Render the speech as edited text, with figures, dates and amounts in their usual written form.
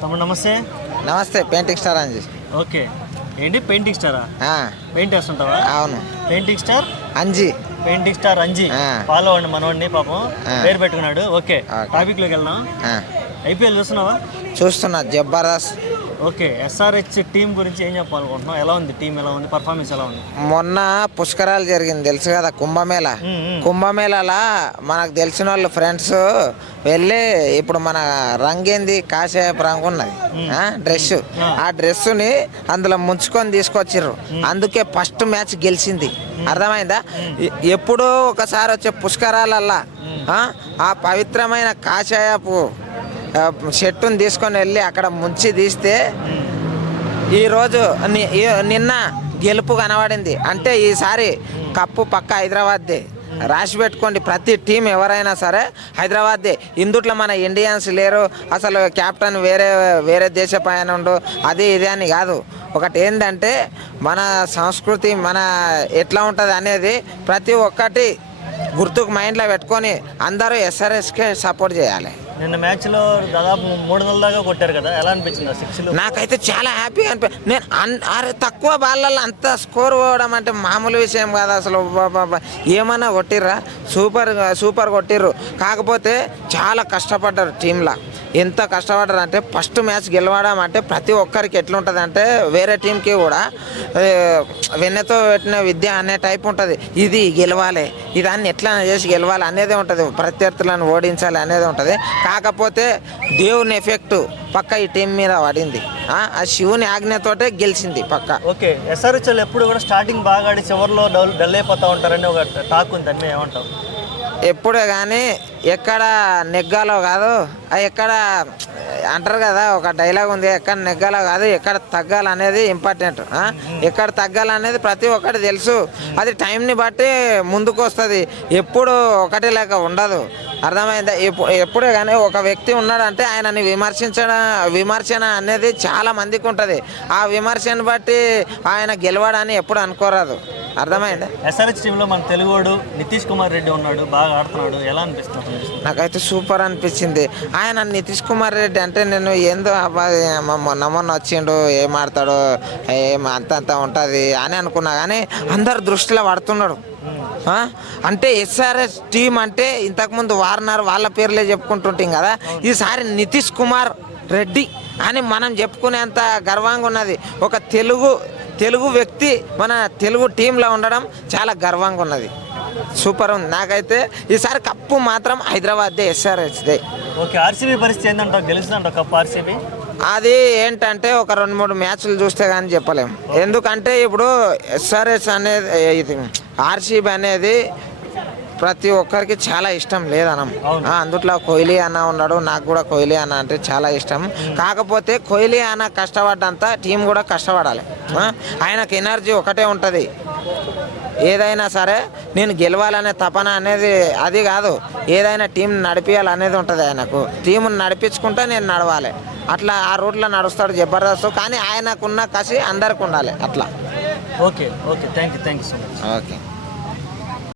తమ్ముడు నమస్తే. నమస్తే. Painting star Anji. ఓకే, ఏంటి పెయింటింగ్ స్టారా? పెయింట్ వేస్తుంటావా? అవును. Painting star Anji. Painting star Anji. Follow అవ్వండి మనోడిని, పాపం పేరు పెట్టుకున్నాడు. ఓకే, టాపిక్ లోకి వెళ్దాం. ఐపీఎల్ చూస్తున్నావా? చూస్తున్నా, జబర్దస్త్. ఓకే, ఎస్ఆర్హెచ్ టీం గురించి ఏం చెప్పాలనుకుంటున్నావు? ఎలా ఉంది టీం? ఎలా ఉంది పర్ఫార్మెన్స్? ఎలా ఉంది? మొన్న పుష్కరాలు జరిగింది తెలుసు కదా, కుంభమేళ. కుంభమేళలా మనకు తెలిసిన వాళ్ళు ఫ్రెండ్స్ వెళ్ళి ఇప్పుడు మన రంగేంది కాషాయపు రంగు ఉన్నది డ్రెస్, ఆ డ్రెస్సుని అందులో ముంచుకొని తీసుకొచ్చిర్రు. అందుకే ఫస్ట్ మ్యాచ్ గెలిచింది. అర్థమైందా? ఎప్పుడో ఒకసారి వచ్చే పుష్కరాలల్లా ఆ పవిత్రమైన కాషాయపు షర్టుని తీసుకొని వెళ్ళి అక్కడ ముంచి తీస్తే ఈరోజు నిన్న గెలుపు కనబడింది. అంటే ఈసారి కప్పు పక్క హైదరాబాద్దే. రాసి పెట్టుకోండి, ప్రతి టీం ఎవరైనా సరే హైదరాబాద్దే. ఇందుట్లో మన ఇండియన్స్ లేరు, అసలు కెప్టెన్ వేరే దేశ పయనుండు, అది ఇది అని కాదు. ఒకటి ఏంటంటే మన సంస్కృతి మన ఎట్లా ఉంటుంది అనేది ప్రతి ఒక్కటి గుర్తుకు మైండ్లో పెట్టుకొని అందరూ ఎస్ఆర్ఎస్కే సపోర్ట్ చేయాలి. నిన్న మ్యాచ్లో దాదాపు 300 దాకా కొట్టారు కదా, ఎలా అనిపించింది సిక్స్లు? నాకైతే చాలా హ్యాపీగా నేను తక్కువ బాళ్ళల్లో అంత స్కోర్ పోవడం అంటే మామూలు విషయం కాదు అసలు. ఏమన్నా కొట్టిర్రా? సూపర్ కొట్టిర్రు. కాకపోతే చాలా కష్టపడ్డారు టీంలో. ఎంత కష్టపడ్డారు అంటే ఫస్ట్ మ్యాచ్ గెలవడం అంటే ప్రతి ఒక్కరికి ఎట్లుంటుంది అంటే వేరే టీంకి కూడా వెన్నెతో పెట్టిన విద్య అనే టైప్ ఉంటుంది. ఇది గెలవాలి, ఇదాన్ని ఎట్లా చేసి గెలవాలి అనేది ఉంటుంది, ప్రత్యర్థులను ఓడించాలి అనేది ఉంటుంది. కాకపోతే దేవుని ఎఫెక్ట్ పక్క ఈ టీం మీద పడింది. ఆ శివుని ఆజ్ఞతోటే గెలిచింది పక్క. ఓకే, ఎస్ఆర్హెచ్ఎల్ ఎప్పుడు కూడా స్టార్టింగ్ బాగా ఆడి చివరిలో డల్ అయిపోతూ ఉంటారని ఒక టాక్ ఉంది, దాన్ని ఏమంటావు? ఎప్పుడే కానీ ఎక్కడ నెగ్గాలో కాదు, ఎక్కడ అంటారు కదా ఒక డైలాగ్ ఉంది, ఎక్కడ నెగ్గాలో కాదు ఎక్కడ తగ్గాలనేది ఇంపార్టెంట్. ఎక్కడ తగ్గాలనేది ప్రతి ఒక్కటి తెలుసు. అది టైంని బట్టి ముందుకు వస్తుంది, ఎప్పుడు ఒకటి లేక ఉండదు. అర్థమైందా? ఎప్పుడే కానీ ఒక వ్యక్తి ఉన్నాడంటే ఆయనని విమర్శన అనేది చాలా మందికి ఉంటుంది. ఆ విమర్శను బట్టి ఆయన గెలవడాన్ని ఎప్పుడు అనుకోరాదు. అర్థమైందా? ఎస్ఆర్హెచ్ టీంలో మన తెలుగుడు నితీష్ కుమార్ రెడ్డి ఉన్నాడు, బాగా ఆడుతున్నాడు. ఎలా అనిపిస్తుంది? నాకైతే సూపర్ అనిపించింది. ఆయన నితీష్ కుమార్ రెడ్డి అంటే నేను ఏందో మొన్న వచ్చిండు, ఏం ఆడతాడు, ఏం అంత ఉంటుంది అని అనుకున్నా. కానీ అందరు దృష్టిలో పడుతున్నాడు. అంటే ఎస్ఆర్హెచ్ టీం అంటే ఇంతకుముందు వార్నర్ వాళ్ళ పేర్లే చెప్పుకుంటుంటాం కదా, ఈసారి నితీష్ కుమార్ రెడ్డి అని మనం చెప్పుకునేంత గర్వంగా ఉన్నది. ఒక తెలుగు వ్యక్తి మన తెలుగు టీంలో ఉండడం చాలా గర్వంగా ఉన్నది. సూపర్ ఉంది. నాకైతే ఈసారి కప్పు మాత్రం హైదరాబాద్దే, ఎస్ఆర్హెచ్దే. ఓకే, ఆర్సీబీ పరిస్థితి ఏంటంటావు? గెలుస్తుందంటావు కప్పు ఆర్సీబీ? అది ఏంటంటే ఒక 2-3 మ్యాచ్లు చూస్తే కానీ చెప్పలేము. ఎందుకంటే ఇప్పుడు ఎస్ఆర్హెచ్ అనేది ఇది ఆర్సీబీ అనేది ప్రతి ఒక్కరికి చాలా ఇష్టం లేదనం. అందుట్లో కోహ్లీ అన్న ఉన్నాడు, నాకు కూడా కోహ్లీ అన్న అంటే చాలా ఇష్టం. కాకపోతే కోహ్లీ అన్న కష్టపడ్డంత టీం కూడా కష్టపడాలి. ఆయనకు ఎనర్జీ ఒకటే ఉంటుంది, ఏదైనా సరే నేను గెలవాలనే తపన అనేది అది కాదు, ఏదైనా టీం నడిపించాలనేది ఉంటుంది ఆయనకు. టీంను నడిపించుకుంటే నేను నడవాలి, అట్లా ఆ రూట్లో నడుస్తాడు జబర్దస్త్. కానీ ఆయనకున్న కసి అందరికి ఉండాలి అట్లా. Okay, thank you so much. Okay.